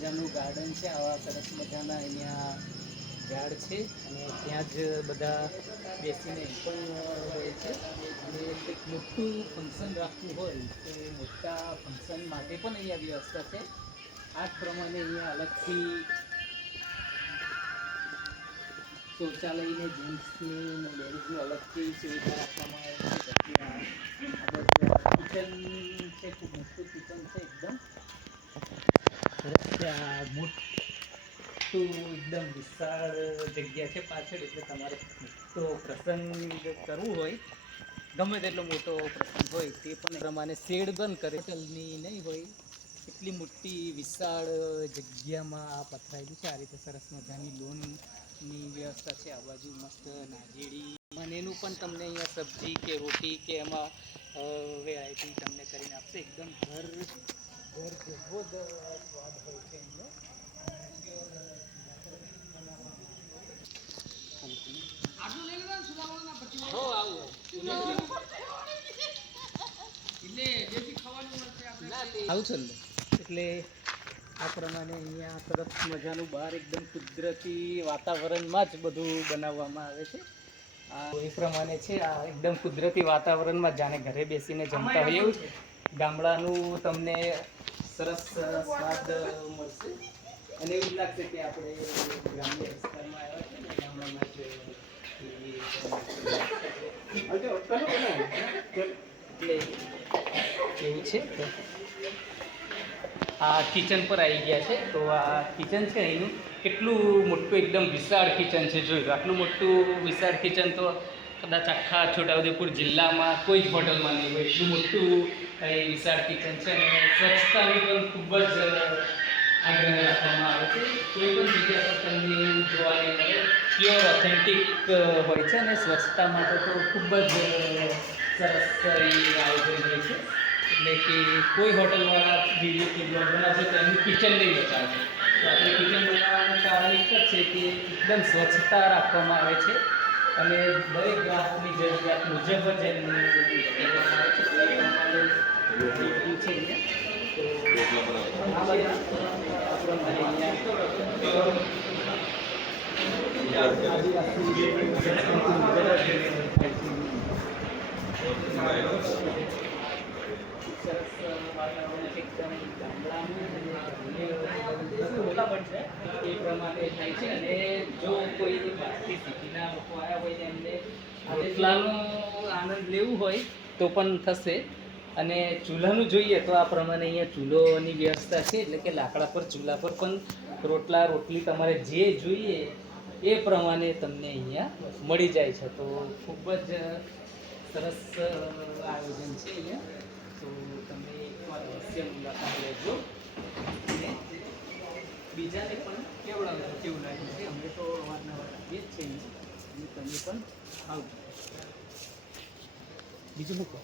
મજાનું ગાર્ડન છે. આવા સરસ મજાના અહીંયા ઝાડ છે અને ત્યાં જ બધા બેસીને પણ રહે છે. અને કંઈક મોટું ફંક્શન રાખવું હોય તો મોટા ફંક્શન માટે પણ અહીંયા વ્યવસ્થા છે. આ જ પ્રમાણે અહીંયા અલગથી શૌચાલયને જેન્ટ્સની અને લેડીઝનું અલગથી સુવિધા રાખવામાં આવે છે. કિચન છે, ખૂબ મોટું કિચન છે એકદમ સરસ. આ મોટું એકદમ વિશાળ જગ્યા છે પાછળ, એટલે તમારે મોટો પ્રસંગ કરવું હોય, ગમે તેટલો મોટો પ્રસંગ હોય તે પણ પ્રમાણે શેડ બંધ કરે હોટલની નહીં હોય એટલી મોટી વિશાળ જગ્યામાં આ પથરાયેલું છે. આ રીતે સરસ મજાની લોનની વ્યવસ્થા છે. આ બાજુ મસ્ત નાજીડી અને એનું પણ તમને અહીંયા સબ્જી કે રોટી કે એમાં વેરાયટી તમને કરીને આપશે. એકદમ ઘર જેવો જ સ્વાદ હોય છે એમનો. હો આવું આવું છે ને, એટલે આ પ્રમાણે અહીંયા સરસ મજાનું બહાર એકદમ કુદરતી વાતાવરણમાં જ બધું બનાવવામાં આવે છે. એ પ્રમાણે છે. આ એકદમ કુદરતી વાતાવરણમાં જાણે ઘરે બેસીને જમતા હોય એવું ગામડાનું તમને સરસ સ્વાદ મળશે અને એવું લાગશે કે આપણે ગ્રામ્ય વિસ્તારમાં આવ્યા છે ને, ગામડામાં જ એટલે એવું છે. આ કિચન પર આવી ગયા છે. તો આ કિચન છે એનું કેટલું મોટું એકદમ વિશાળ કિચન છે. જોયું, આટલું મોટું વિશાળ કિચન તો કદાચ આખા છોટાઉદેપુર જિલ્લામાં કોઈ જ હોટલમાં નહીં હોય. એટલું મોટું એ વિશાળ કિચન છે અને સ્વચ્છતાની પણ ખૂબ જ આગ્રહ રાખવામાં આવે છે. કોઈ પણ જગ્યા પર તમને જોવા નહીં મળે. પ્યોર ઓથેન્ટિક હોય છે અને સ્વચ્છતા માટે તો ખૂબ જ સરસ આયોજન હોય છે. એટલે કે કોઈ હોટલવાળા વિડીયો કે બ્લોગ બનાવશે તો એનું કિચન નહીં બતાવે. તો આપણે કિચન બનાવવાનું કારણ એક જ છે કે એકદમ સ્વચ્છતા રાખવામાં આવે છે અને દરેક ગ્રાહકની જરૂરિયાત મુજબ જ એનું કરવામાં આવે છે. સરસ વાતાવરણ એકદમ ગામડાનું એ પ્રમાણે થાય છે. અને જો કોઈ બહારથી સિટીના લોકો આવ્યા હોય ને એમને એટલાનો આનંદ લેવું હોય તો પણ થશે. અને ચૂલાનું જોઈએ તો આ પ્રમાણે અહીંયા ચૂલોની વ્યવસ્થા છે. એટલે કે લાકડા પર ચૂલા પર પણ રોટલા રોટલી તમારે જે જોઈએ એ પ્રમાણે તમને અહીંયા મળી જાય છે. તો ખૂબ જ સરસ આયોજન છે અહીંયા. તો તમે એકવાર અવશ્ય મુલાકાત લેજો અને બીજાને પણ કેવડાવજો કેવું લાગે છે. અમે તો અવારનવાર આવીએ જ છીએ અને તમે પણ આવજો. બીજું શું કહો?